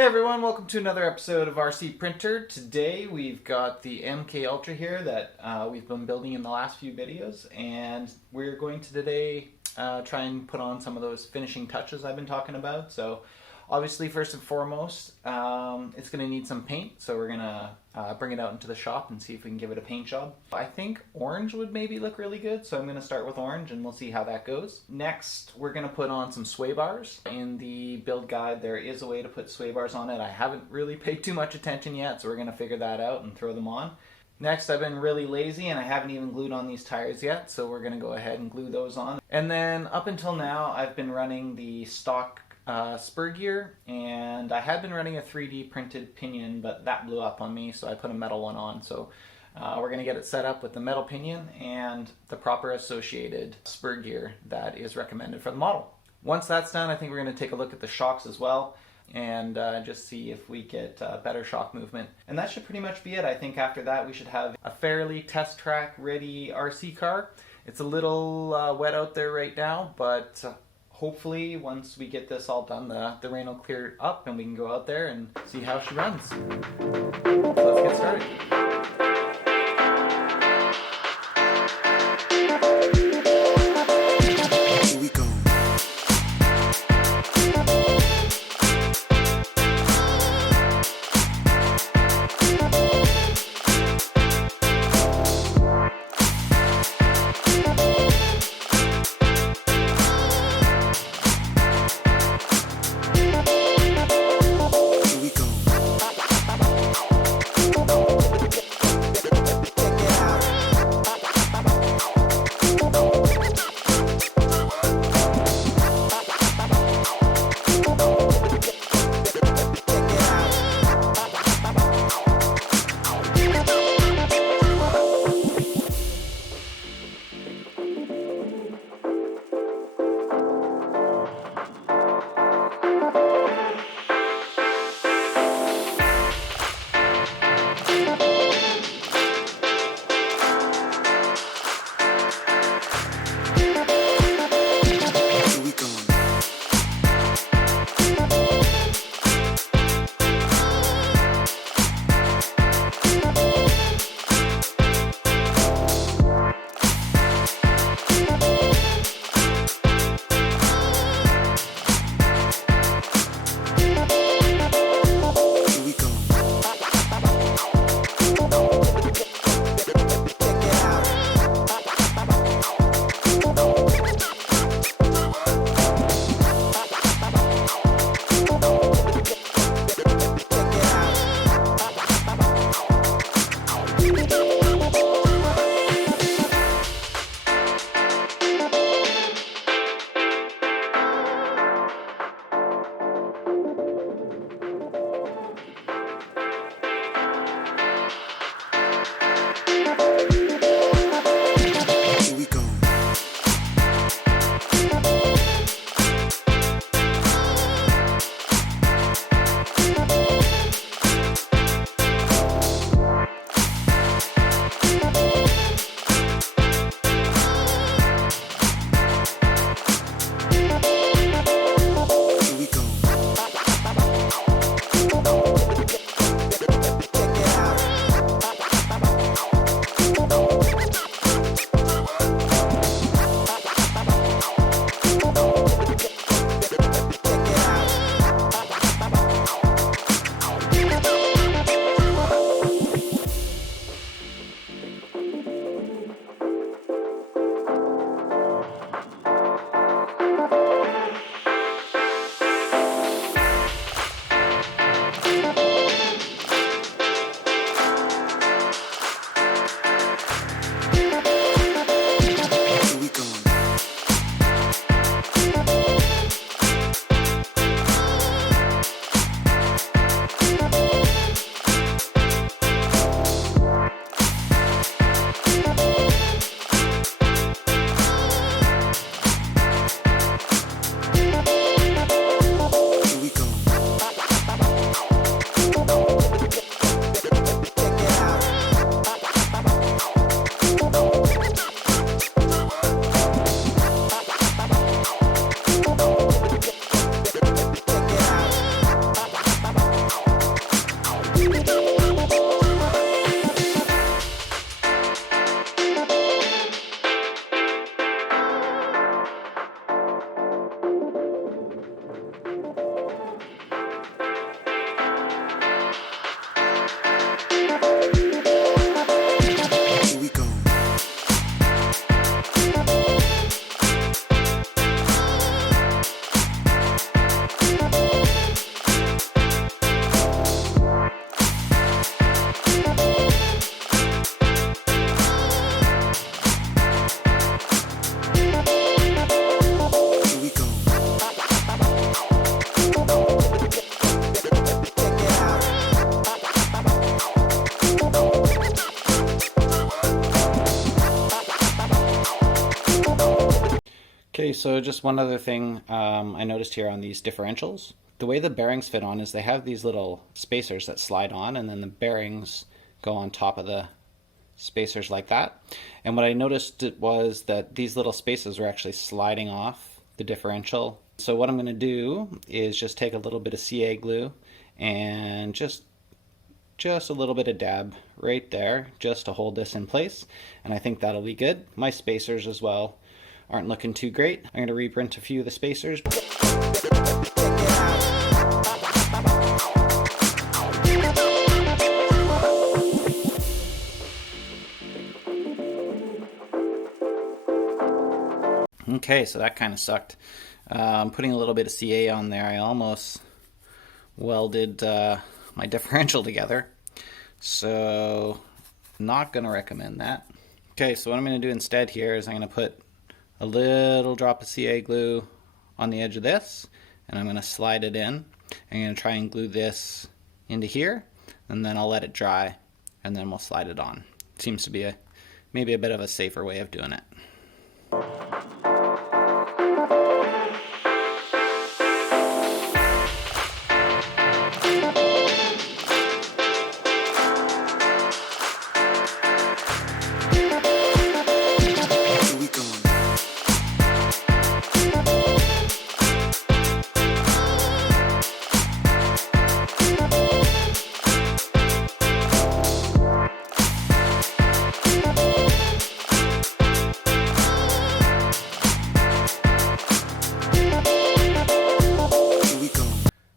Hey everyone, welcome to another episode of RC Printer. Today we've got the MkUltra here that we've been building in the last few videos, and we're going to today try and put on some of those finishing touches I've been talking about. So obviously first and foremost, it's going to need some paint, so we're going to bring it out into the shop and see if we can give it a paint job. I think orange would maybe look really good, so I'm going to start with orange and we'll see how that goes. Next, we're going to put on some sway bars. In the build guide, there is a way to put sway bars on it. I haven't really paid too much attention yet, so we're going to figure that out and throw them on. Next, I've been really lazy and I haven't even glued on these tires yet, so we're going to go ahead and glue those on. And then up until now, I've been running the stock spur gear, and I had been running a 3D printed pinion, but that blew up on me, so I put a metal one on. So we're going to get it set up with the metal pinion and the proper associated spur gear that is recommended for the model. Once that's done, I think we're going to take a look at the shocks as well and just see if we get better shock movement. And that should pretty much be it. I think after that we should have a fairly test track ready RC car. It's a little wet out there right now, but hopefully once we get this all done, the rain will clear up and we can go out there and see how she runs. So let's get started. Okay, so just one other thing I noticed here on these differentials. The way the bearings fit on is they have these little spacers that slide on, and then the bearings go on top of the spacers like that. And what I noticed was that these little spacers were actually sliding off the differential. So what I'm going to do is just take a little bit of CA glue and just a little bit of dab right there just to hold this in place, and I think that'll be good. My spacers as well aren't looking too great. I'm going to reprint a few of the spacers. Okay, so that kind of sucked. Putting a little bit of CA on there, I almost welded my differential together. So, not going to recommend that. Okay, so what I'm going to do instead here is I'm going to put a little drop of CA glue on the edge of this, and I'm going to slide it in. I'm going to try and glue this into here, and then I'll let it dry, and then we'll slide it on. Seems to be maybe a bit of a safer way of doing it.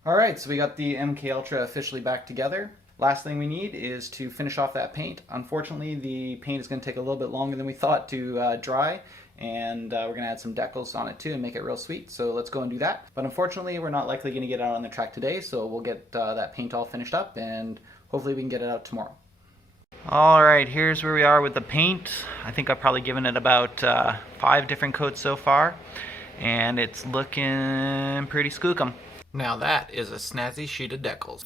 Alright, so we got the MkUltra officially back together. Last thing we need is to finish off that paint. Unfortunately, the paint is going to take a little bit longer than we thought to dry, and we're going to add some decals on it too and make it real sweet, so let's go and do that. But unfortunately, we're not likely going to get it out on the track today, so we'll get that paint all finished up, and hopefully we can get it out tomorrow. Alright, here's where we are with the paint. I think I've probably given it about 5 different coats so far, and it's looking pretty skookum. Now that is a snazzy sheet of decals.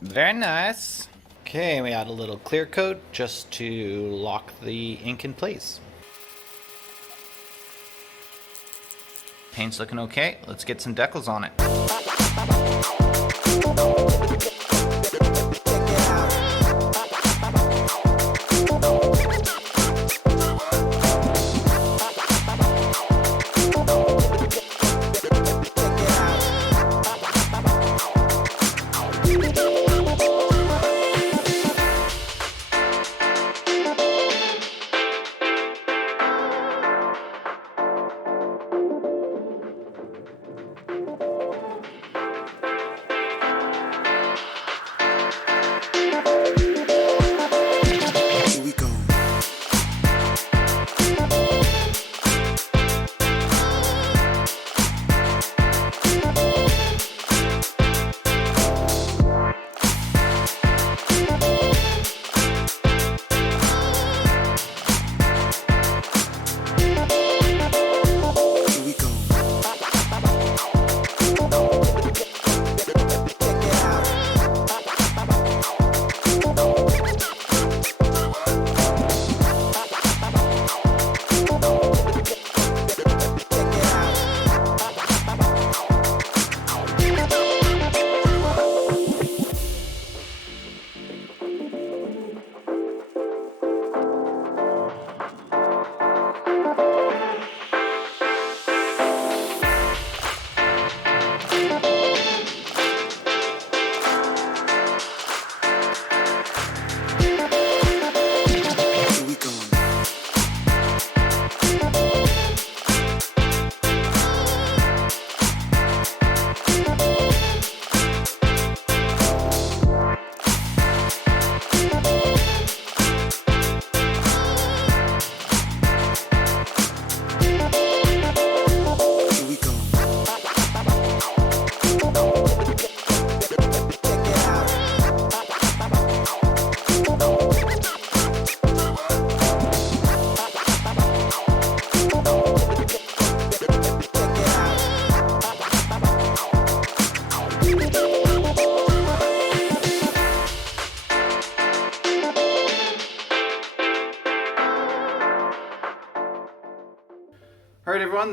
Very nice. Okay, we add a little clear coat just to lock the ink in place. Paint's looking okay. Let's get some decals on it.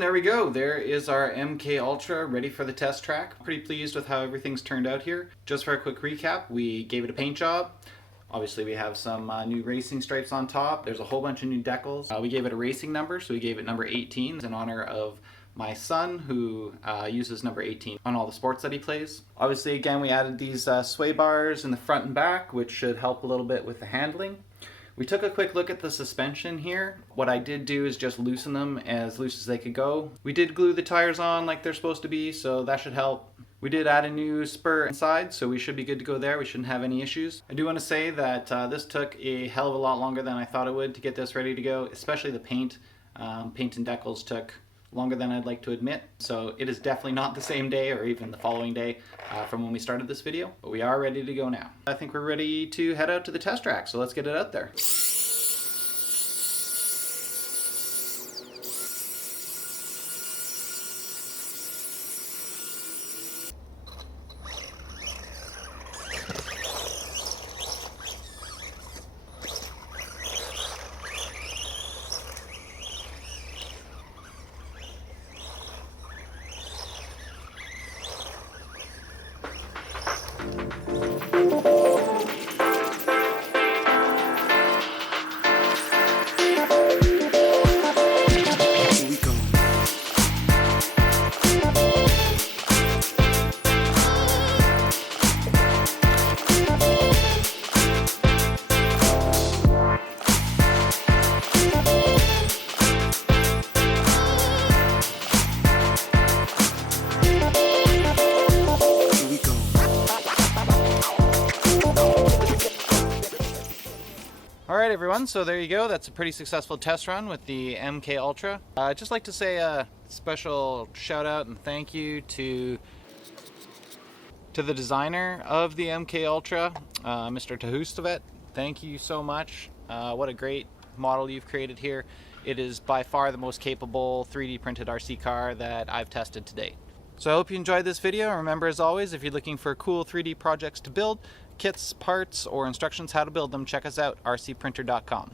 there we go. There is our MkUltra ready for the test track. Pretty pleased with how everything's turned out here. Just for a quick recap, we gave it a paint job. Obviously we have some new racing stripes on top. There's a whole bunch of new decals. We gave it a racing number, so we gave it number 18 in honor of my son, who uses number 18 on all the sports that he plays. Obviously, again, we added these sway bars in the front and back, which should help a little bit with the handling. We took a quick look at the suspension here. What I did do is just loosen them as loose as they could go. We did glue the tires on like they're supposed to be, so that should help. We did add a new spur inside, so we should be good to go there. We shouldn't have any issues. I do want to say that this took a hell of a lot longer than I thought it would to get this ready to go, especially the paint. Paint and decals took longer than I'd like to admit, so it is definitely not the same day or even the following day from when we started this video, but we are ready to go now. I think we're ready to head out to the test track, so let's get it out there. Alright everyone, so there you go. That's a pretty successful test run with the MkUltra. I'd just like to say a special shout out and thank you to the designer of the MkUltra, Mr. Tahustvedt. Thank you so much. What a great model you've created here. It is by far the most capable 3D printed RC car that I've tested to date. So I hope you enjoyed this video. Remember, as always, if you're looking for cool 3D projects to build, kits, parts, or instructions how to build them, check us out, rcprinter.com.